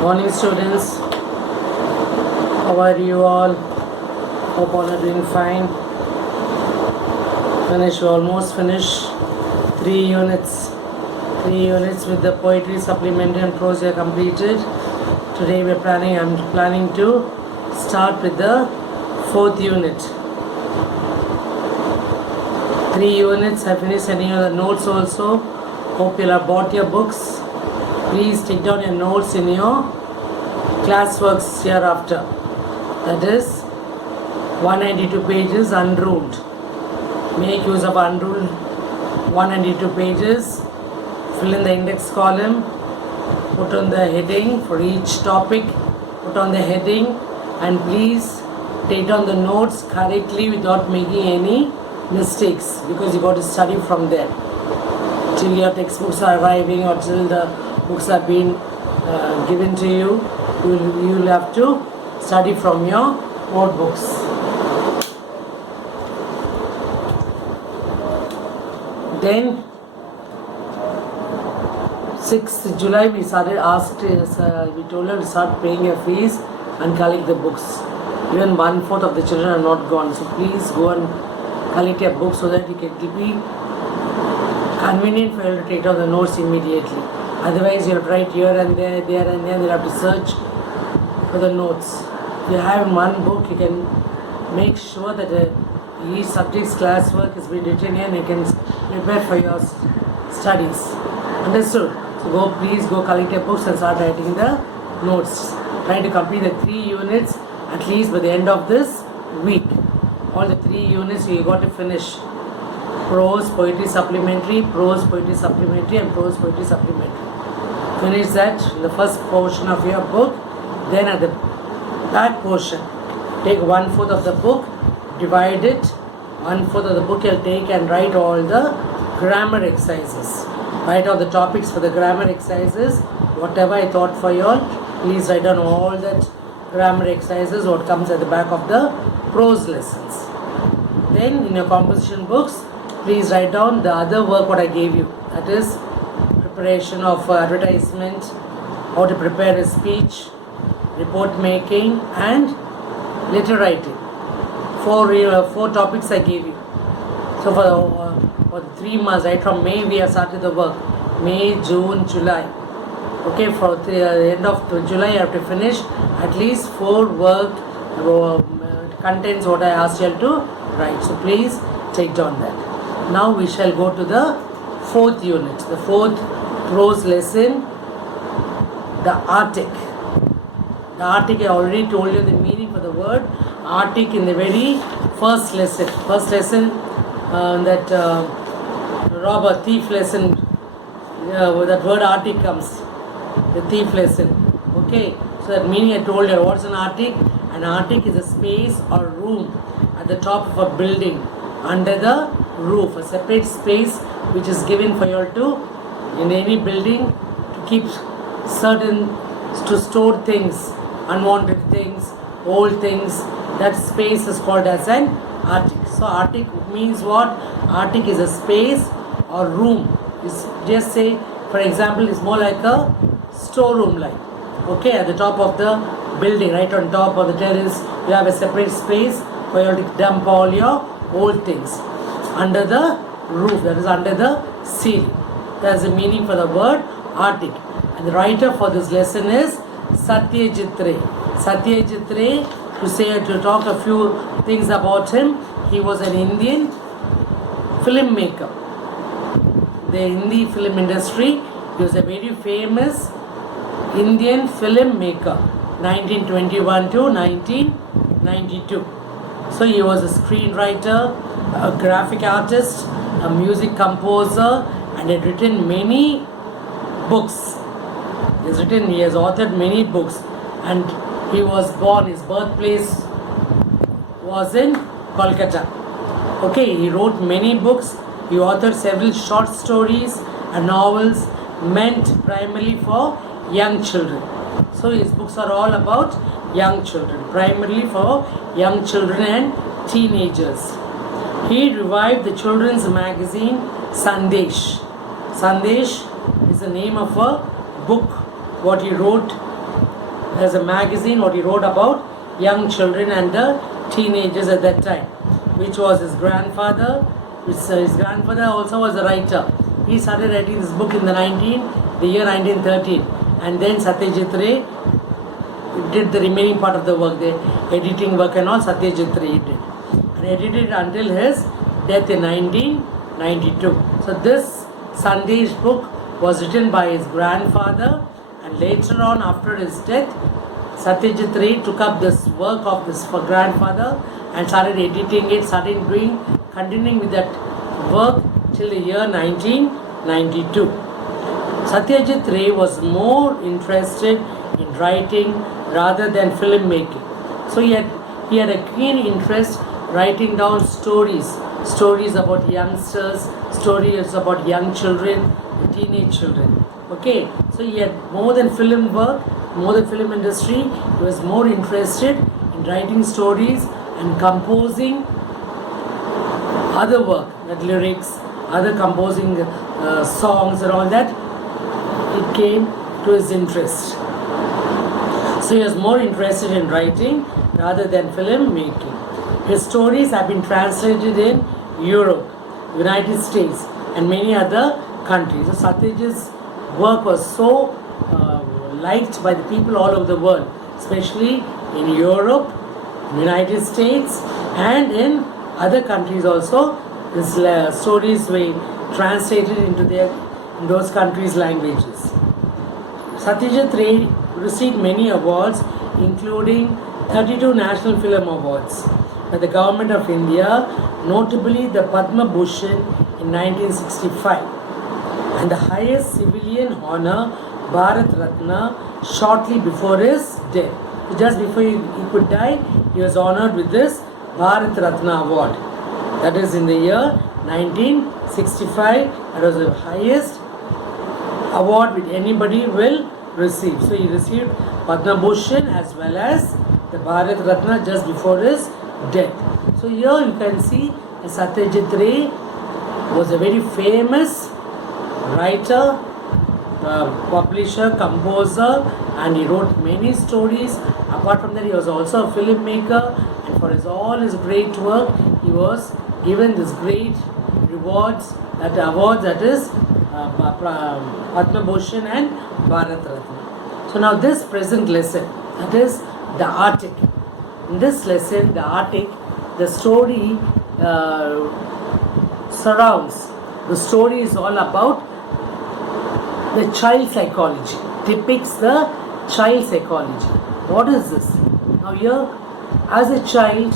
Morning students, how are you all? Hope all are doing fine. Almost finished 3 units. 3 units with the poetry supplementary and prose are completed. Today I'm planning to start with the 4th unit. 3 units, I finished sending you the notes also. Hope you'll have bought your books. Please take down your notes in your classworks hereafter. That is 192 pages unruled. Make use of unruled 192 pages. Fill in the index column. Put on the heading for each topic. Put on the heading and please take down the notes correctly without making any mistakes, because you got to study from there till your textbooks are arriving or till the books are being given to you. You will have to study from your notebooks. Then 6th July we told her to start paying your fees and collect the books. Even 1/4 of the children are not gone, so please go and collect your books so that it will be convenient for you to take down the notes immediately. Otherwise you have to write here and there, they'll have to search for the notes. If you have one book, you can make sure that each subject's classwork has been written here and you can prepare for your studies. Understood? So please go collect your books and start writing the notes. Try to complete the 3 units at least by the end of this week. All the 3 units you got to finish. Prose, poetry supplementary, prose, poetry supplementary and prose, poetry supplementary. Finish that in the first portion of your book. Then at the back portion, take 1/4 of the book, divide it. 1/4 of the book you'll take and write all the grammar exercises. Write all the topics for the grammar exercises. Whatever I thought for you all, please write down all that grammar exercises, what comes at the back of the prose lessons. Then in your composition books, please write down the other work what I gave you. That is preparation of advertisement, how to prepare a speech, report making and letter writing. 4 topics I gave you. So for 3 months, right from May we have started the work. May, June, July. Okay, for the end of July you have to finish at least 4 work contents what I asked you to write. So please take down that. Now we shall go to the 4th unit, the 4th prose lesson, the Arctic. The Arctic, I already told you the meaning for the word Arctic in the very first lesson. First lesson that robber, thief lesson, that word Arctic comes, the thief lesson. Okay, so that meaning I told you. What's an Arctic? An Arctic is a space or room at the top of a building under the roof, a separate space which is given for you to, in any building, to keep to store things, unwanted things, old things. That space is called as an Arctic. So Arctic means what? Arctic is a space or room. Is just say, for example, it's more like a storeroom like. Okay, at the top of the building, right on top of the terrace, you have a separate space for you to dump all your old things under the roof, that is under the ceiling. That's the meaning for the word Arctic. And the writer for this lesson is Satyajit Ray. Satyajit Ray, to talk a few things about him, he was an Indian filmmaker. The Hindi film industry, he was a very famous Indian filmmaker, 1921 to 1992. So he was a screenwriter, a graphic artist, a music composer, and had written many books. He has authored many books, and he was born, his birthplace was in Kolkata. Okay, he wrote many books. He authored several short stories and novels meant primarily for young children. So his books are all about young children, primarily for young children and teenagers. He revived the children's magazine Sandesh. Sandesh is the name of a book what he wrote as a magazine what he wrote about young children and the teenagers at that time, which was his grandfather. His grandfather also was a writer. He started writing this book in the year 1913, and then Satyajit Ray did the remaining part of the work, the editing work and all. Satyajit Ray did, and edited until his death in 1992. So this Sandesh book was written by his grandfather, and later on after his death, Satyajit Ray took up this work of this grandfather and started editing it, continuing with that work till the year 1992. Satyajit Ray was more interested in writing rather than filmmaking. So he had a keen interest writing down stories about youngsters, stories about young children, teenage children. Okay, so he had more than film work, more than film industry. He was more interested in writing stories and composing other work, that lyrics, other composing songs and all that. It came to his interest. So he was more interested in writing rather than film making. His stories have been translated in Europe, United States, and many other countries. So Satyajit's work was so liked by the people all over the world, especially in Europe, United States, and in other countries also. His stories were translated into in those countries' languages. Satyajit Ray received many awards, including 32 National Film Awards by the Government of India, notably the Padma Bhushan in 1965, and the highest civilian honor, Bharat Ratna, shortly before his death. So just before he could die, he was honored with this Bharat Ratna award. That is in the year 1965. That was the highest award which anybody will receive. So he received Padma Bhushan as well as the Bharat Ratna just before his death. So here you can see Satyajit Ray was a very famous writer, publisher, composer, and he wrote many stories. Apart from that, he was also a filmmaker, and for all his great work, he was given this great awards, that is Padma Bhushan and Bharat Ratna. So now this present lesson, that is the Arctic. In this lesson, the Arctic, the story surrounds. The story is all about the child psychology, depicts the child psychology. What is this? Now here, as a child,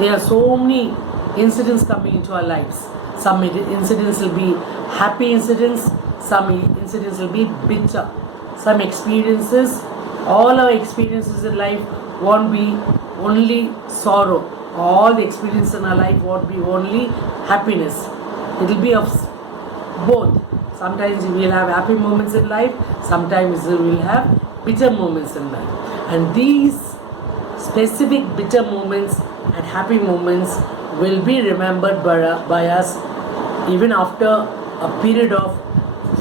there are so many incidents coming into our lives. Some incidents will be happy incidents, some incidents will be bitter. Some experiences, all our experiences in life won't be only sorrow. All the experiences in our life won't be only happiness. It will be of both. Sometimes we will have happy moments in life, sometimes we will have bitter moments in life. And these specific bitter moments and happy moments will be remembered by us even after a period of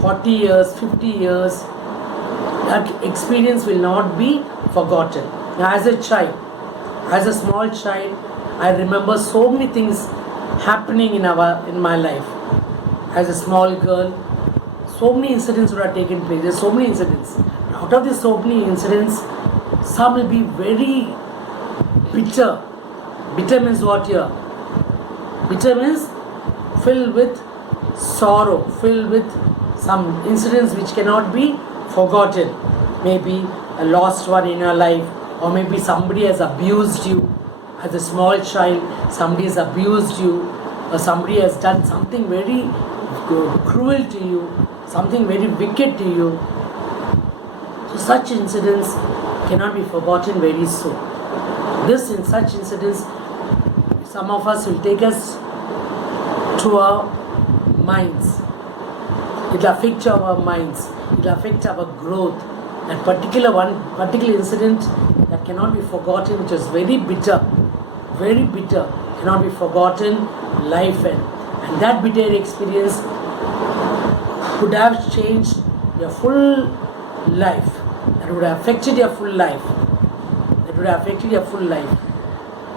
40 years, 50 years. That experience will not be forgotten. Now, as a child, as a small child, I remember so many things happening in my life. As a small girl, so many incidents would have taken place. There's so many incidents. Out of these so many incidents, some will be very bitter. Bitter means what here? Bitter means filled with sorrow, filled with some incidents which cannot be forgotten. Maybe a lost one in your life, or maybe somebody has abused you as a small child, somebody has abused you, or somebody has done something very cruel to you, something very wicked to you. So such incidents cannot be forgotten very soon. In such incidents, some of us will take us to our minds. It will affect our minds. It will affect our growth. That particular incident that cannot be forgotten, which is very bitter, cannot be forgotten, life end. And that bitter experience could have changed your full life. that would have affected your full life.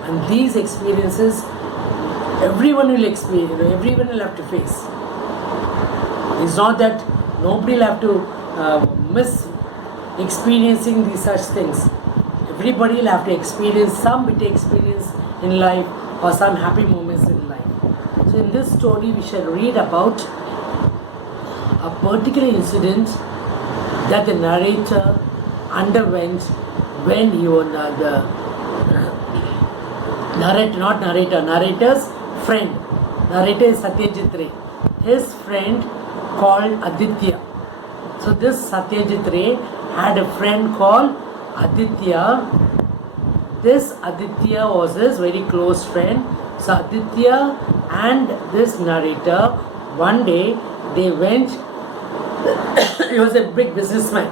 And these experiences, everyone will experience, everyone will have to face. It's not that nobody will have to miss experiencing these such things. Everybody will have to experience some bit experience in life or some happy moments in life. So in this story we shall read about a particular incident that the narrator underwent when he was narrator's friend. Narrator is Satyajit Ray. His friend called Aditya. So this Satyajit Ray had a friend called Aditya. This Aditya was his very close friend. So Aditya and this narrator, one day they went, he was a big businessman.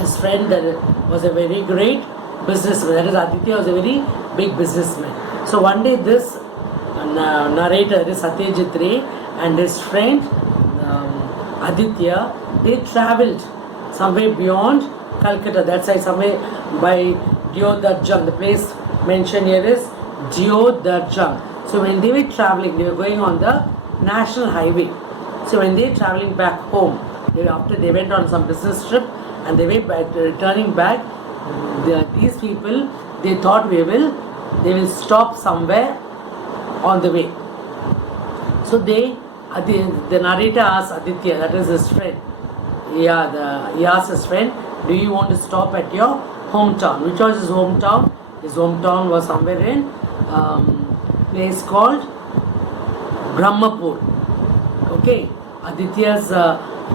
His friend was a very great businessman. That is, Aditya was a very big businessman. So one day this narrator, this Satyajit Ray, and his friend Aditya, they travelled somewhere beyond Calcutta. That's like somewhere by Deodarjung. The place mentioned here is Deodarjung. So when they were travelling, they were going on the national highway. So when they were travelling back home, after they went on some business trip and they were returning back, these people, they thought they will stop somewhere on the way. So the narrator asked Aditya, that is his friend, he asked his friend, do you want to stop at your hometown? Which was his hometown? His hometown was somewhere in place called Brahmapur. Okay, Aditya's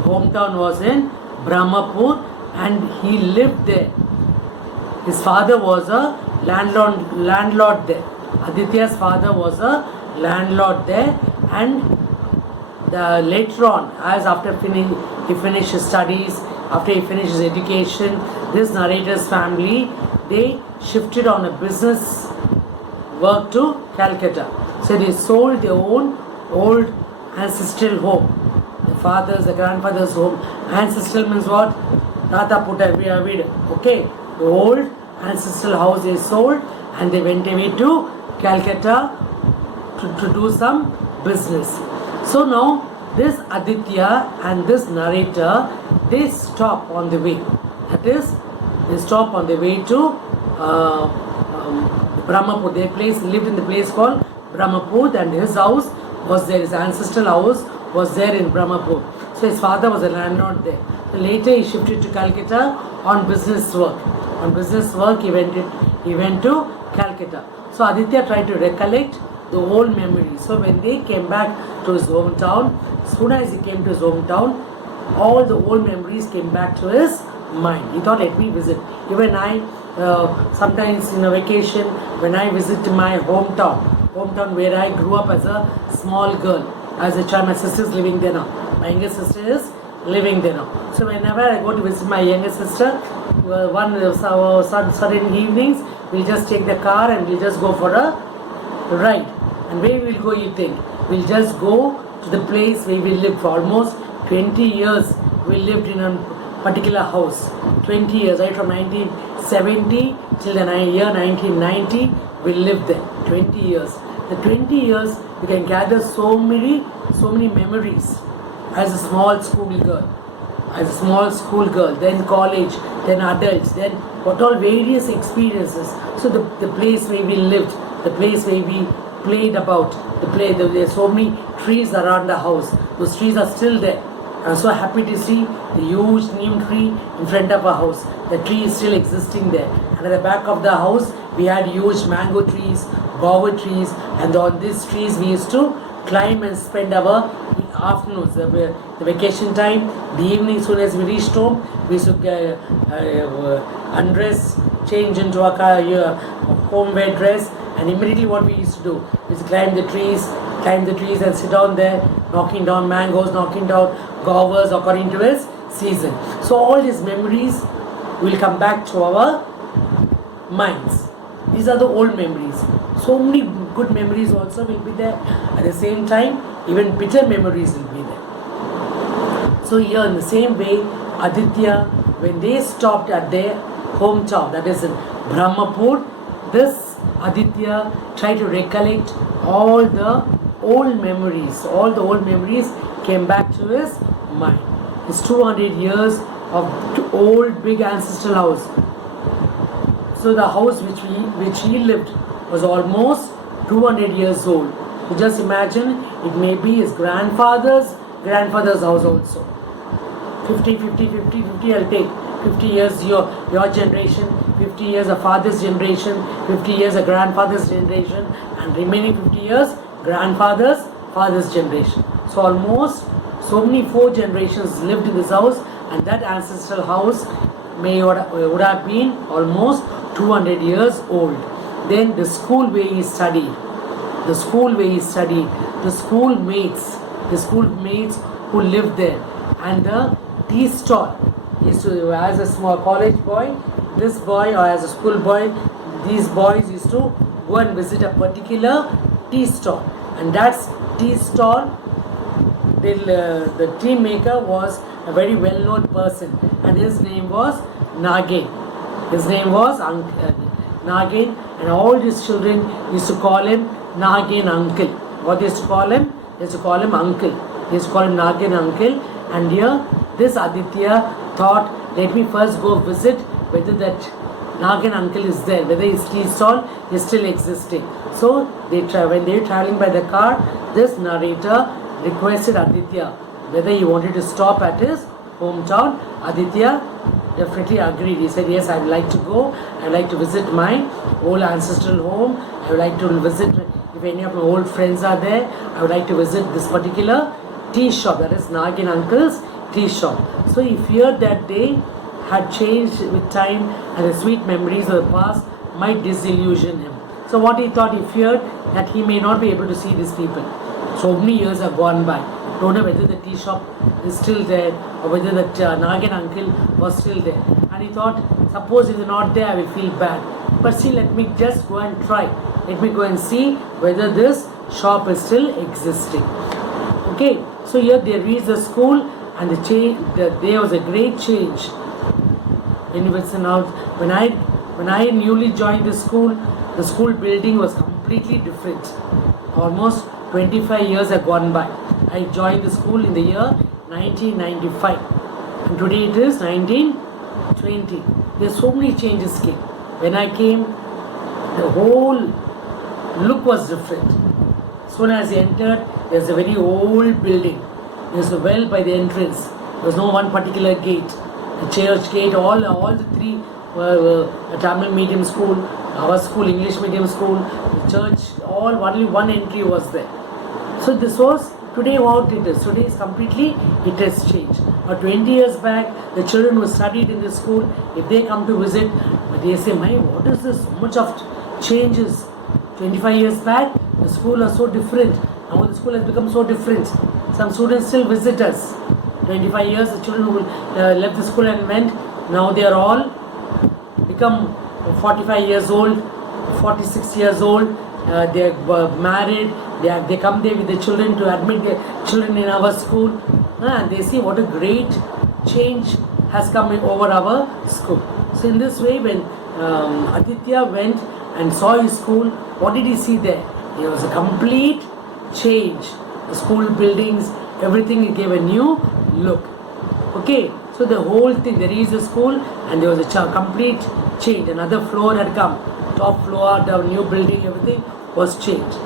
hometown was in Brahmapur and he lived there. His father was a landlord there. Aditya's father was a landlord there, and later on, as after he finished his studies, after he finished his education, this narrator's family, they shifted on a business work to Calcutta. So they sold their own old ancestral home. The father's, the grandfather's home. Ancestral means what? Tata Putta Vida. Okay. The old ancestral house they sold and they went away to Calcutta to do some business. So now this Aditya and this narrator, they stop on the way. That is, they stop on the way to Brahmapur. Their place, lived in the place called Brahmapur, and his house was there. His ancestral house was there in Brahmapur. So his father was a landlord there. So later he shifted to Calcutta on business work. On business work he went to Calcutta. So Aditya tried to recollect the old memories. So when they came back to his hometown, as soon as he came to his hometown, all the old memories came back to his mind. He thought, let me visit. Even I, sometimes in a vacation, when I visit my hometown where I grew up as a small girl, as a child, my sister is living there now. My younger sister is living there now. So whenever I go to visit my younger sister, one certain evenings, we'll just take the car and we'll just go for a ride. And where we'll go, you think? We'll just go to the place where we lived for almost 20 years. We lived in a particular house. 20 years, right from 1970 till the year 1990, we lived there. 20 years. The 20 years, you can gather so many memories. As a small school girl, then college, then adults, then what all various experiences. So the place where we lived, the place where we played about, there's so many trees around the house. Those trees are still there. I'm so happy to see the huge neem tree in front of our house. The tree is still existing there. And at the back of the house, we had huge mango trees, guava trees, and on these trees we used to climb and spend our afternoons, the vacation time, the evening. As soon as we reached home, we used to undress, change into our homeware dress, and immediately what we used to do is climb the trees and sit down there, knocking down mangoes, knocking down guavas according to its season. So all these memories will come back to our minds. These are the old memories. So many good memories also will be there. At the same time, even bitter memories will be there. So here in the same way, Aditya, when they stopped at their hometown, that is in Brahmapur, this Aditya tried to recollect all the old memories. All the old memories came back to his mind. His 200 years of old big ancestral house. So the house which he lived was almost 200 years old. So just imagine, it may be his grandfather's house also. 50, I'll take 50 years your generation, 50 years a father's generation, 50 years a grandfather's generation, and remaining 50 years grandfather's father's generation. So almost so many 4 generations lived in this house, and that ancestral house would have been almost 200 years old. Then the school where he studied, the schoolmates who lived there, and the tea stall. Used to, as a small college boy, this boy, or as a school boy, these boys used to go and visit a particular tea stall, and that tea stall, the tea maker was a very well-known person, and his name was Nagin. His name was Nagin, and all his children used to call him Nagin uncle. What they used to call him? They used to call him uncle. They used to call him Nagin uncle. And here, this Aditya thought, let me first go visit whether that Nagin uncle is there, whether his tea stall is still existing. So when they were traveling by the car, this narrator requested Aditya whether he wanted to stop at his hometown. Aditya definitely agreed. He said, yes, I would like to go. I would like to visit my old ancestral home. I would like to visit, if any of my old friends are there, I would like to visit this particular tea shop, that is Nagin uncle's tea shop. So he feared that they had changed with time, and the sweet memories of the past might disillusion him. So what he thought, he feared that he may not be able to see these people. So many years have gone by. Don't know whether the tea shop is still there, or whether the Nagin uncle was still there. And he thought, suppose if they're not there, I will feel bad. But see, let me just go and try. Let me go and see whether this shop is still existing. Okay, so here they reached the school, and there was a great change. When I newly joined the school building was completely different. Almost 25 years have gone by. I joined the school in the year 1995, and today it is 1920. There's so many changes came. When I came, the whole look was different. Soon as I entered, there's a very old building. There's a well by the entrance. There's no one particular gate. The church gate, all the 3 were a Tamil medium school, our school, English medium school, the church, only one entry was there. So this was today what it is. Today is completely, it has changed. But 20 years back, the children who studied in the school, if they come to visit, they say, what is this? So much of changes. 25 years back, the school was so different. Now the school has become so different. Some students still visit us. 25 years, the children who left the school and went, now they are all become 45 years old, 46 years old. They are married. They come there with their children to admit their children in our school. And they see what a great change has come over our school. So in this way, when Aditya went and saw his school, what did he see there? There was a complete change. The school buildings, everything gave a new look. Okay, so the whole thing, there is a school and there was a complete change. Another floor had come. Top floor, the new building, everything was changed.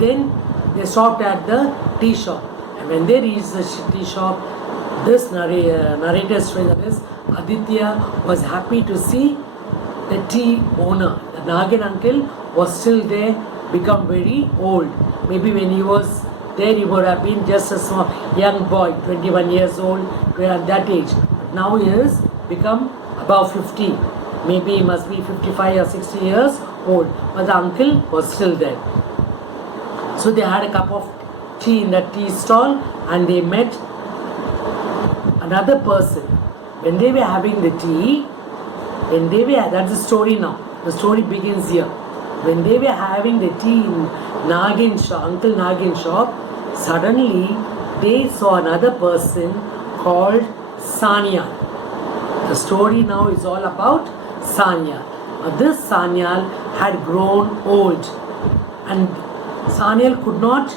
Then they stopped at the tea shop. And when they reached the tea shop, this narrator's friend, that is Aditya, was happy to see the tea owner. The Nagin uncle was still there, become very old. Maybe when he was there, he would have been just a small young boy, 21 years old, at that age. But now he has become above 50. Maybe he must be 55 or 60 years old. But the uncle was still there. So they had a cup of tea in that tea stall, and they met another person. When they were having the tea, that's the story now. The story begins here. When they were having the tea in Nagin shop, Uncle Nagin shop, suddenly they saw another person called Sanya. The story now is all about Sanyal. Now this Sanyal had grown old, and Sanyal could not,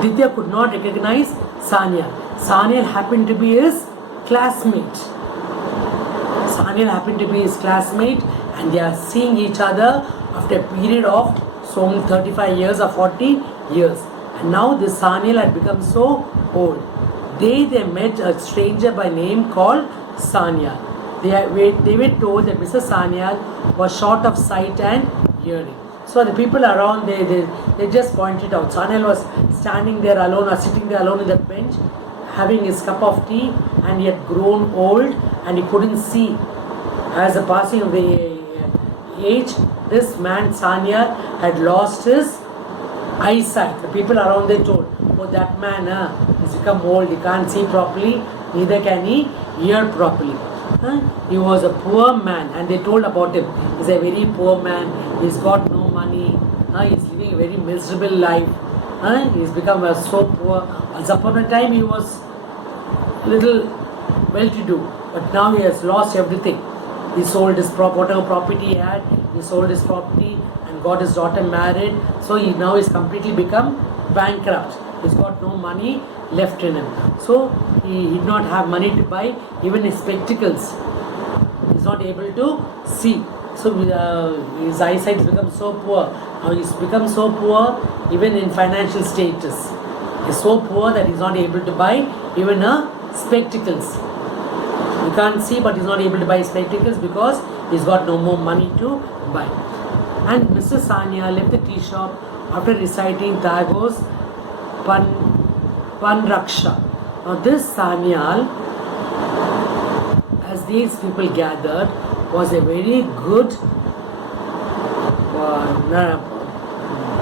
Aditya could not recognize Sanyal. Sanyal happened to be his classmate. Sanyal happened to be his classmate, and they are seeing each other after a period of some 35 years or 40 years. And now this Sanyal had become so old. They met a stranger by name called Sanyal. They were told that Mr. Sanyal was short of sight and hearing. So the people around, they just pointed out. Sanyal was standing there alone or sitting there alone in the bench, having his cup of tea, and he had grown old and he couldn't see. As the passing of the age, this man Sanyal had lost his eyesight. The people around, they told, oh, that man has become old, he can't see properly, neither can he hear properly. He was a poor man, and they told about him. He's a very poor man, he's got no money, he's living a very miserable life, he's become so poor. Once upon a time he was little well-to-do, but now he has lost everything. He sold his whatever property he had, he sold his property and got his daughter married. So he now is completely become bankrupt. He's got no money left in him. So he did not have money to buy even his spectacles. He's not able to see. So his eyesight has become so poor. Now he's become so poor even in financial status. He's so poor that he's not able to buy even spectacles. He can't see, but he's not able to buy spectacles because he's got no more money to buy. And Mr. Sanyal left the tea shop after reciting Tagore's Panraksha. Now this Sanyal, as these people gathered, was a very good,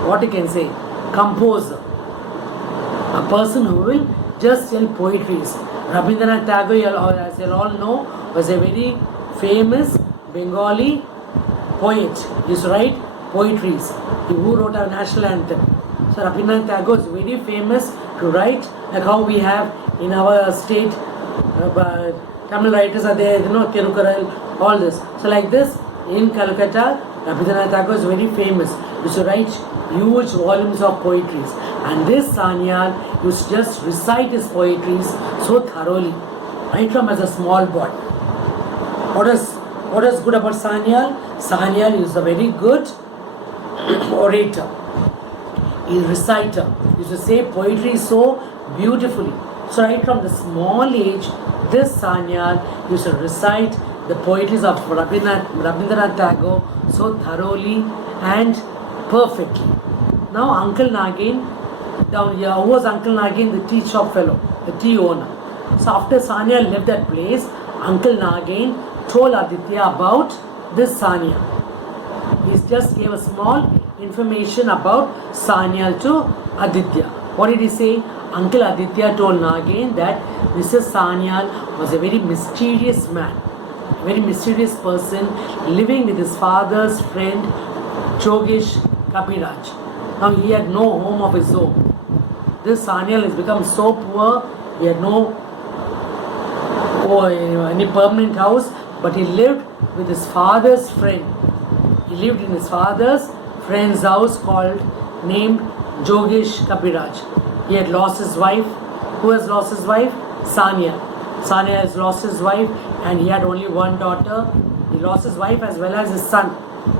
what you can say, composer. A person who will just tell poetries. Rabindranath Tagore, as you all know, was a very famous Bengali poet. He used to write poetries. Who wrote our national anthem. So Rabindranath Tagore is very famous to write, like how we have in our state, Tamil writers are there, Tirukural, all this. So like this, in Calcutta, Rabindranath Tagore is very famous. He used to write huge volumes of poetries. And this Sanyal used to just recite his poetries so thoroughly, right from as a small boy. What is good about Sanyal? Sanyal is a very good orator. He's a reciter. He used to say poetry so beautifully. So right from the small age, this Sanyal used to recite the poetries of Rabindranath Tagore so thoroughly and perfectly. Now Uncle Nagin, down here, who was Uncle Nagin? The tea shop fellow, the tea owner. So after Sanyal left that place, Uncle Nagin told Aditya about this Sanyal. He just gave a small information about Sanyal to Aditya. What did he say? Uncle Aditya told Nagin that Mr. Sanyal was a very mysterious man, a very mysterious person living with his father's friend Jogesh Kapiraj. Now he had no home of his own. This Sanyal has become so poor, he had no any permanent house, but he lived with his father's friend. He lived in his father's friend's house named Jogesh Kapiraj. He had lost his wife. Who has lost his wife? Sanyal. Sanyal has lost his wife and he had only one daughter. He lost his wife as well as his son.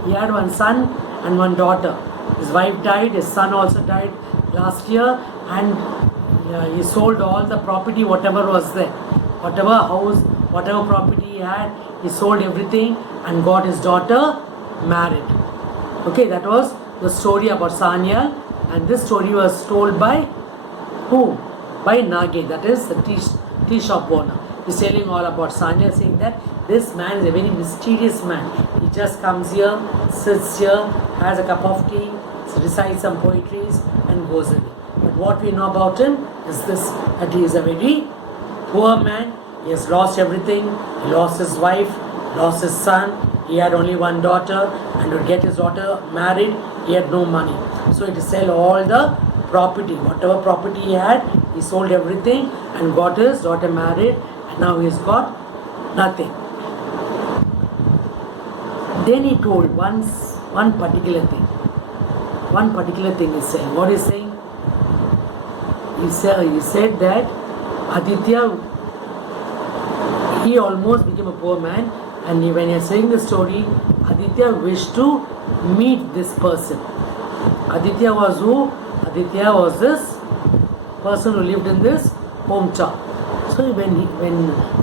He had one son and one daughter. His wife died, his son also died last year, and he sold all the property, whatever was there. Whatever house, whatever property he had, he sold everything and got his daughter married. Okay, that was the story about Sanyal, and this story was told by who? By Nage, that is the tea shop owner. He's telling all about Sanyal, saying that this man is a very mysterious man. He just comes here, sits here, has a cup of tea, recites some poetries and goes away. But what we know about him is this, that he is a very poor man. He has lost everything. He lost his wife, lost his son. He had only one daughter, and to get his daughter married, he had no money. So he had to sell all the property. Whatever property he had, he sold everything and got his daughter married, and Now he's got nothing. Then he told one particular thing. One particular thing he's saying. What is saying? He said that Aditya, he almost became a poor man, and when he was saying the story, Aditya wished to meet this person. Aditya was who? Aditya was this person who lived in this hometown. So when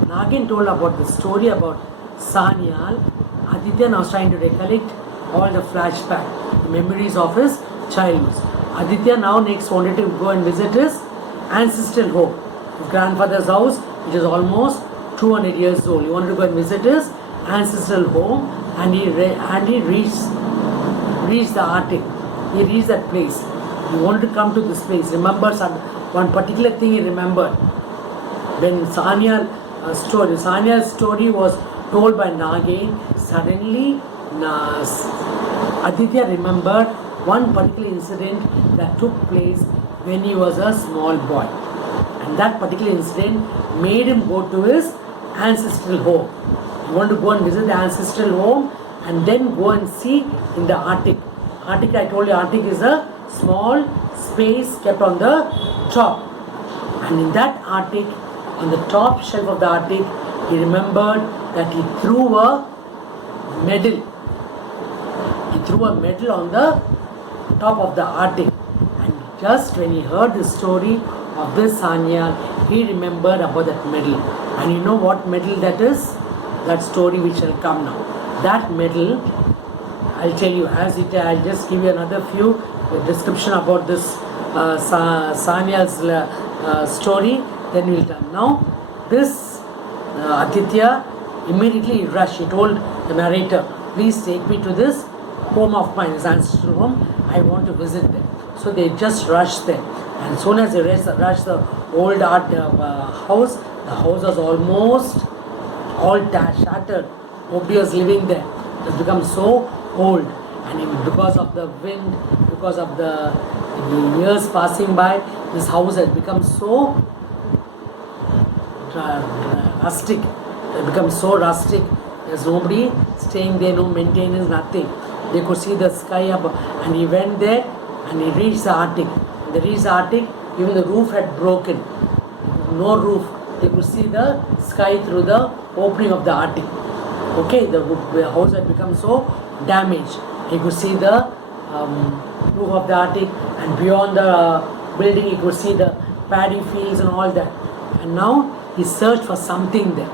Nagin told about the story about Sanyal, Aditya now is trying to recollect all the flashback, the memories of his childhood. Aditya now next wanted to go and visit his ancestral home, his grandfather's house, which is almost 200 years old. He wanted to go and visit his ancestral home, and he reached the Arctic. He reached that place. He wanted to come to this place. Remember one particular thing he remembered. When Sanyal's story was told by Nagin, suddenly Aditya remembered one particular incident that took place when he was a small boy. And that particular incident made him go to his ancestral home. He wanted to go and visit the ancestral home and then go and see in the Arctic. Arctic, I told you, Arctic is a small space kept on the top. And in that Arctic, on the top shelf of the Arctic, he remembered that he threw a medal. He threw a medal on the top of the Arctic. And just when he heard the story of this Sanyal, he remembered about that medal. And you know what medal that is? That story which shall come now. That medal, I'll tell you, I'll just give you another few description about this Sanyal's story, then we'll come. Now, this Aditya immediately rushed. He told the narrator, please take me to this home of mine, his ancestral home. I want to visit them. So they just rushed there. And as soon as they rushed the old house, the house was almost all shattered. Nobody was living there. It has become so old. And because of the wind, because of the years passing by, this house has become so rustic. It has become so rustic. There's nobody staying there, no maintenance, nothing. They could see the sky above. And he went there and he reached the Arctic. When they reached the Arctic, even the roof had broken. No roof. They could see the sky through the opening of the Arctic. Okay, the house had become so damaged. He could see the roof of the Arctic, and beyond the building he could see the paddy fields and all that. And now he searched for something there.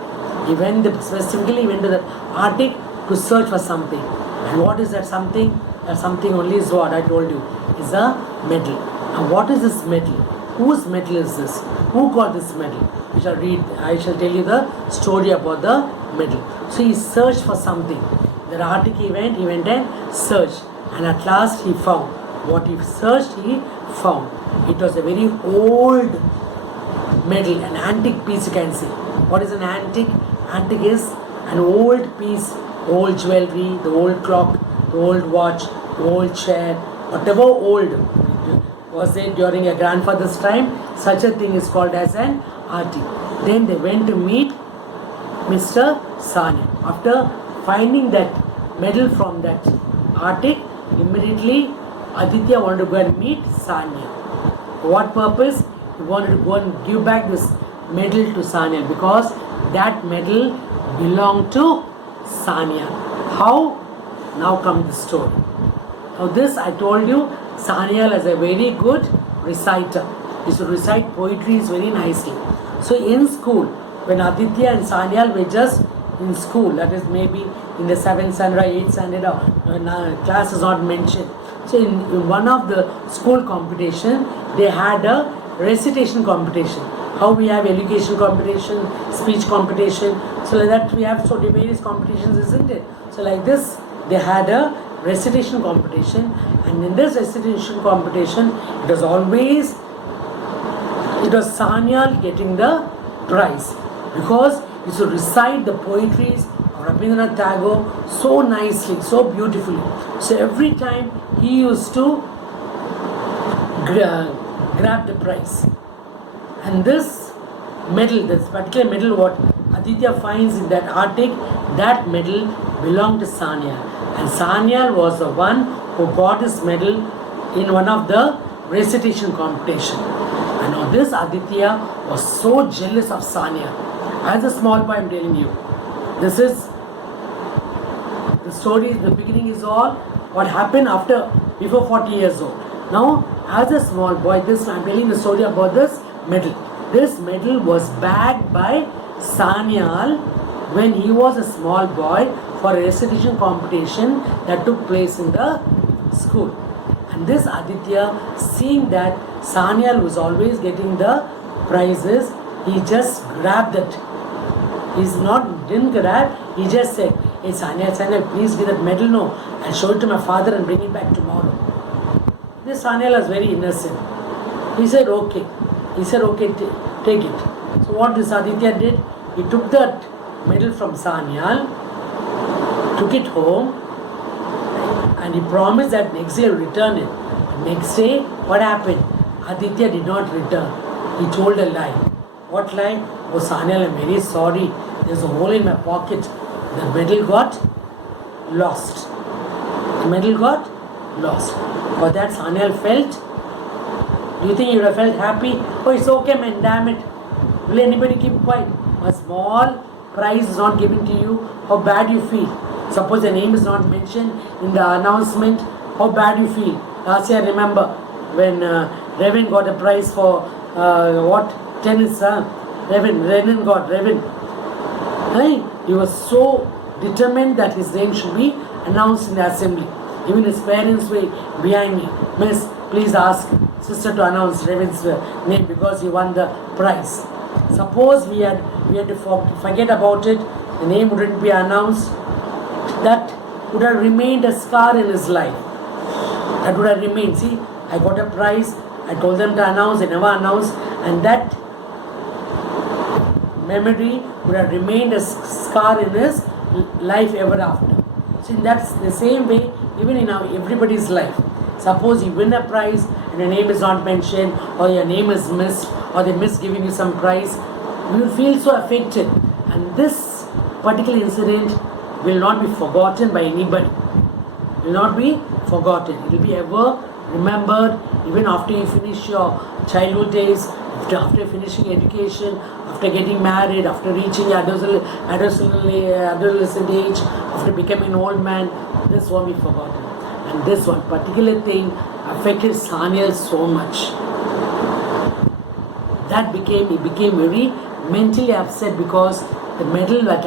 He specifically went to the Arctic to search for something. And what is that something? That something only is what I told you, is a medal. Now what is this medal? Whose medal is this? Who got this medal? I shall tell you the story about the medal. So he searched for something. The Arctic he went and searched. And at last he found. What he searched, he found. It was a very old medal, an antique piece, you can see. What is an antique? Antique is an old piece, old jewelry, the old clock, the old watch, the old chair, whatever old was there during a grandfather's time, such a thing is called as an antique. Then they went to meet Mr. Sanyal. After finding that medal from that Arctic, immediately Aditya wanted to go and meet Sanyal. For what purpose? He wanted to go and give back this medal to Sanyal, because that medal belonged to Sanyal. How? Now comes the story. Now this I told you, Sanyal is a very good reciter. He used to recite poetry very nicely. So in school, when Aditya and Sanyal were just in school, that is maybe in the 7th standard or 8th standard, class is not mentioned. So in one of the school competition, they had a recitation competition. How we have education competition, speech competition. So like that we have various competitions, isn't it? So like this, they had a recitation competition, and in this recitation competition, it was Sanyal getting the prize, because he used to recite the poetries of Rabindranath Tagore so nicely, so beautifully. So every time he used to grab the prize. And this medal, this particular medal, what Aditya finds in that attic that medal belonged to Sanyal. And Sanyal was the one who got his medal in one of the recitation competition. And now this Aditya was so jealous of Sanyal. As a small boy, I am telling you, this is the story. The beginning is all what happened before 40 years old. Now, as a small boy, I am telling the story about this medal. This medal was bagged by Sanyal when he was a small boy for a recitation competition that took place in the school. And this Aditya, seeing that Sanyal was always getting the prizes, he just grabbed it. Didn't grab, he just said, "Hey Sanyal, please give that medal now. I'll show it to my father and bring it back tomorrow." This Sanyal was very innocent. He said, "Okay." Take it. So what this Aditya did, he took that medal from Sanyal, took it home, and he promised that next day he will return it. The next day, what happened? Aditya did not return. He told a lie. What lie? "Oh Sanyal, I'm very sorry. There's a hole in my pocket." The medal got lost. For that Sanyal felt. Do you think he would have felt happy? "Oh, it's okay, man, damn it." Will anybody keep quiet? A small prize is not given to you. How bad you feel? Suppose your name is not mentioned in the announcement. How bad you feel? Last year, I remember when Revin got a prize for tennis. Revin. Hey, he was so determined that his name should be announced in the assembly. Even his parents were behind me. "Miss, please ask sister to announce Revin's name because he won the prize." Suppose we had to forget about it, the name wouldn't be announced. That would have remained a scar in his life. That would have remained. See, I got a prize, I told them to announce, they never announced, and that memory would have remained a scar in his life ever after. So that's the same way even in everybody's life. Suppose you win a prize and your name is not mentioned, or your name is missed, or they miss giving you some prize, you will feel so affected. And this particular incident will not be forgotten by anybody. Will not be forgotten. It will be ever remembered even after you finish your childhood days, after finishing education, after getting married, after reaching adolescent age, after becoming an old man. This won't be forgotten. And this one particular thing affected Sanyal so much that he became very mentally upset because the medal that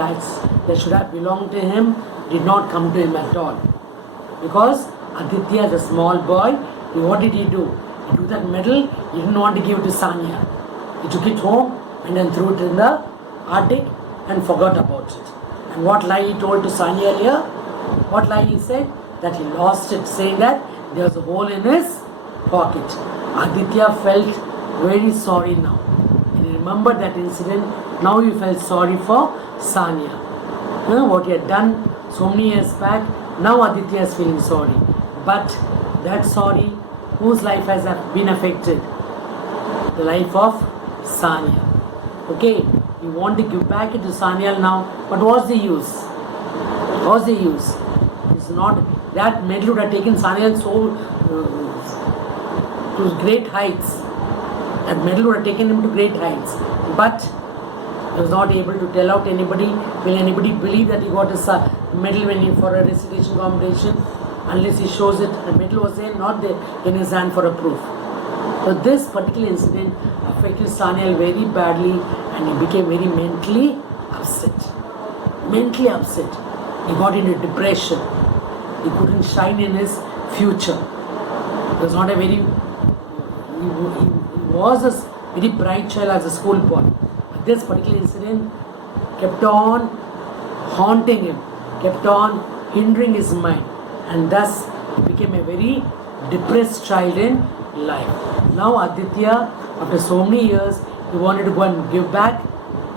should have belonged to him did not come to him at all. Because Aditya, the small boy, what did he do? He took that medal, he didn't want to give it to Sanyal. He took it home and then threw it in the attic and forgot about it. And what lie he told to Sanyal here? What lie he said? That he lost it, saying that there was a hole in his pocket. Aditya felt very sorry now. He remembered that incident. Now he felt sorry for Sanyal. What he had done so many years back, now Aditya is feeling sorry. But that sorry, whose life has been affected? The life of Sanyal. Okay, we want to give back it to Sanyal now, but what's the use? It's not that medal would have taken Sanyal to great heights. That medal would have taken him to great heights, but he was not able to tell out anybody. Will anybody believe that he got a medal for a recitation competition? Unless he shows it, the medal was there, not there in his hand for a proof. So this particular incident affected Sanyal very badly, and he became very mentally upset. He got into depression. He couldn't shine in his future. He was not a very. He was a very bright child as a schoolboy. But this particular incident kept on haunting him, kept on hindering his mind, and thus he became a very depressed child in life. Now Aditya, after so many years, he wanted to go and give back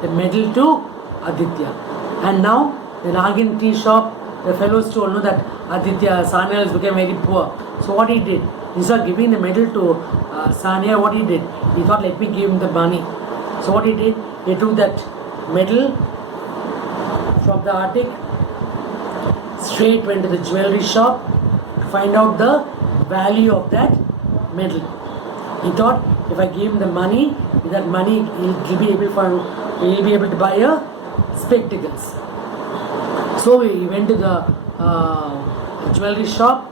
the medal to Aditya. And now the Nagin tea shop, the fellows told that Sanyal has become very poor. So what he did, instead of giving the medal to Sanyal, what he did, he thought, let me give him the money. So what he did, he took that medal, from the attic, straight went to the jewelry shop to find out the value of that medal. He thought, if I give him the money, with that money he'll be able to buy a spectacles. So he went to the jewelry shop,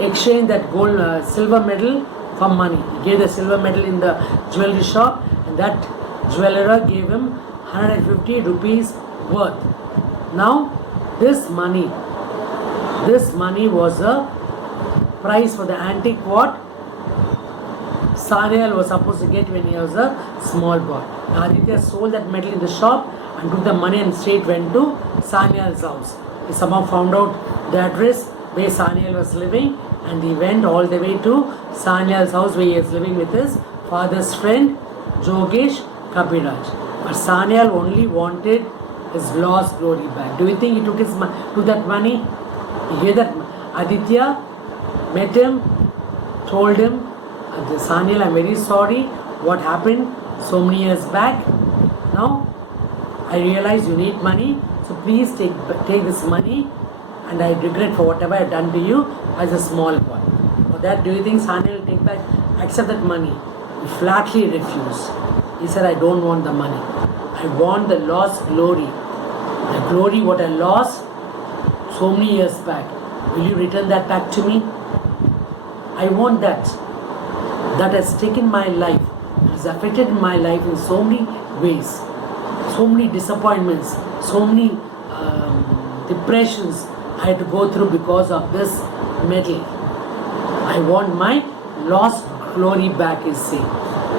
exchanged that gold silver medal for money. He gave the silver medal in the jewelry shop, and that jeweler gave him 150 rupees worth. Now this money was a price for the antique what Sanyal was supposed to get when he was a small boy. Aditya sold that medal in the shop and took the money and straight went to Sanyal's house. He somehow found out the address where Sanyal was living, and he went all the way to Sanyal's house where he was living with his father's friend Jogesh Kapiraj. But Sanyal only wanted his lost glory back. Do you think he took that money? You hear that? Aditya met him, told him, Sanyal, I'm very sorry what happened so many years back. Now I realize you need money, so please take this money, and I regret for whatever I've done to you as a small boy. For that, do you think Sanyal will accept that money? He flatly refused. He said, I don't want the money. I want the lost glory. The glory what I lost so many years back. Will you return that back to me? I want that. That has taken my life. It has affected my life in so many ways. So many disappointments. So many depressions I had to go through because of this medal. I want my lost glory back, he said.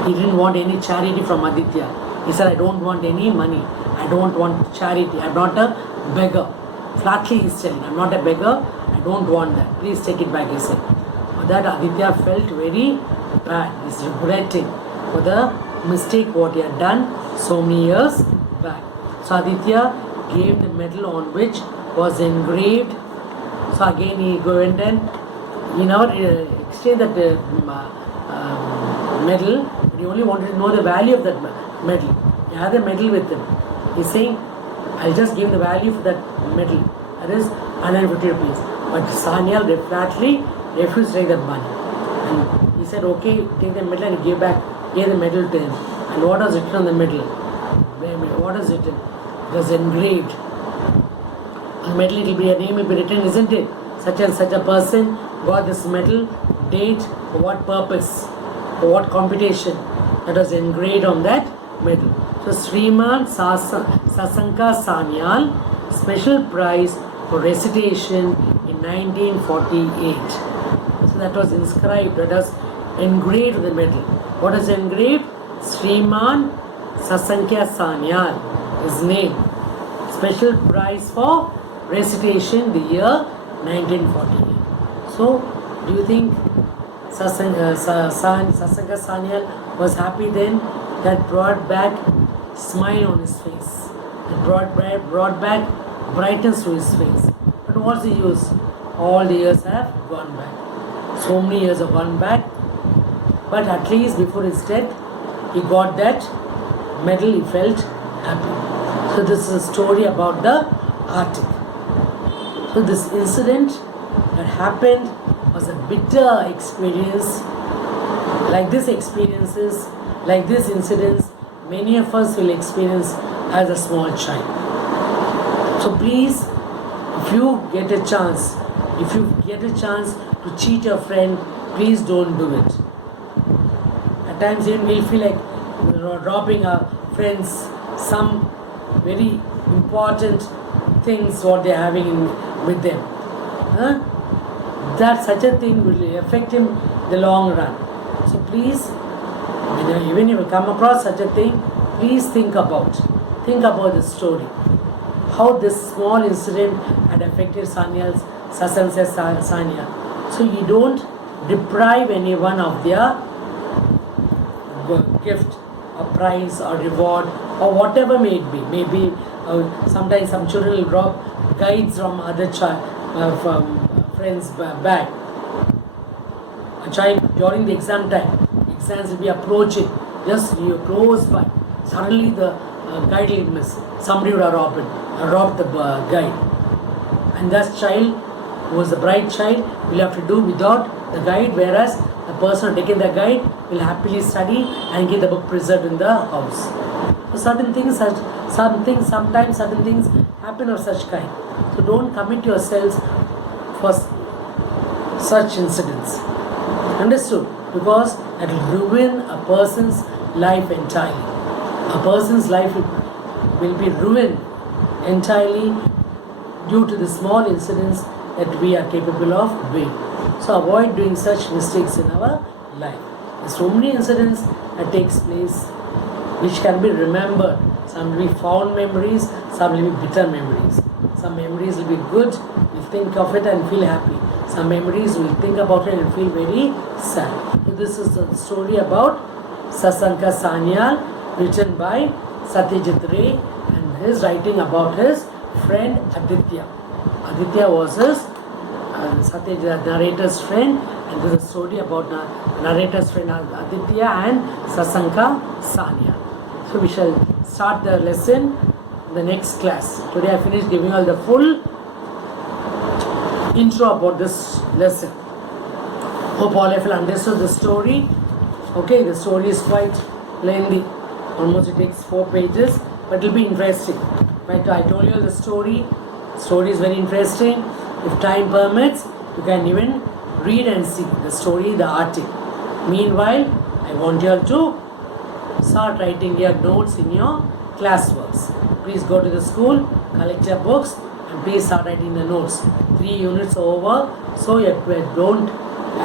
He didn't want any charity from Aditya. He said, I don't want any money. I don't want charity. I'm not a beggar. Flatly he's telling, I'm not a beggar. I don't want that. Please take it back, he said. For that, Aditya felt very bad. He's regretting for the mistake what he had done so many years back. So Aditya gave the medal on which was engraved. So again he went and he never exchanged that medal, but he only wanted to know the value of that medal. He had the medal with him. He's saying, I'll just give the value for that medal. That is 150 rupees. But Sanyal flatly refused to take that money. And he said, okay, take the medal, and he gave the medal to him. And what was written on the medal? What is written? It was engraved. On the medal, it will be a name will be written, isn't it? Such and such a person got this medal, date, for what purpose, for what competition. That was engraved on that medal. So Sriman Sasanka Sanyal, special prize for recitation in 1948. So that was inscribed, that was engraved with the medal. What is engraved? Sriman Sasanka Sanyal, his name. Special prize for recitation the year 1948. So, do you think Sasanka Sanyal was happy then? That brought back smile on his face. It brought back brightness to his face. But what's the use? All the years have gone back. So many years have gone back. But at least before his death, he got that medal. He felt happy. So this is a story about the Arctic. So this incident that happened was a bitter experience. Like these experiences, like these incidents, many of us will experience as a small child. So please, if you get a chance to cheat your friend, please don't do it. At times even we'll feel like robbing our friends some very important things what they're having with them. That such a thing will affect him in the long run. So please, even if you come across such a thing, please think about the story. How this small incident had affected Sanyal. So you don't deprive anyone of their gift, a prize or reward or whatever may it be. Maybe sometimes some children will rob guides from other from friends' bag. A child during the exam time, exams will be approaching, just you're close by. Suddenly the guide will miss. Somebody would have robbed the guide. And that child, who was a bright child, will have to do without the guide, whereas the person taking the guide will happily study and get the book preserved in the house. So sometimes certain things happen of such kind. So don't commit yourselves for such incidents. Understood? Because it will ruin a person's life entirely. A person's life will be ruined entirely due to the small incidents that we are capable of doing. So avoid doing such mistakes in our life. There's so many incidents that takes place which can be remembered. Some will be fond memories, some will be bitter memories. Some memories will be good, we'll think of it and feel happy. Some memories we'll think about it and feel very sad. So this is the story about Sasanka Sanyal, written by Satyajit Ray, and his writing about his friend Aditya. Aditya was his Satyajit narrator's friend, and this is a story about narrator's friend Aditya and Sasanka Sanyal. So we shall start the lesson in the next class. Today I finished giving all the full intro about this lesson. Hope all of you understood the story. Okay, the story is quite lengthy. Almost it takes 4 pages, but it will be interesting. Right, I told you the story. Story is very interesting. If time permits, you can even read and see the story, the article. Meanwhile, I want you all to start writing your notes in your classworks. Please go to the school, collect your books, and please start writing the notes. 3 units over, so you don't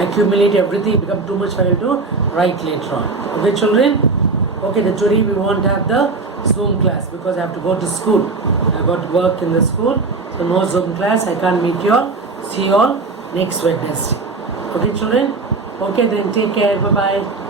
accumulate everything, become too much for you to write later on. Okay, children? Okay, today we won't have the Zoom class because I have to go to school. I got to work in the school, so no Zoom class. I can't meet you all. See you all next Wednesday. Okay, children? Okay, then take care. Bye-bye.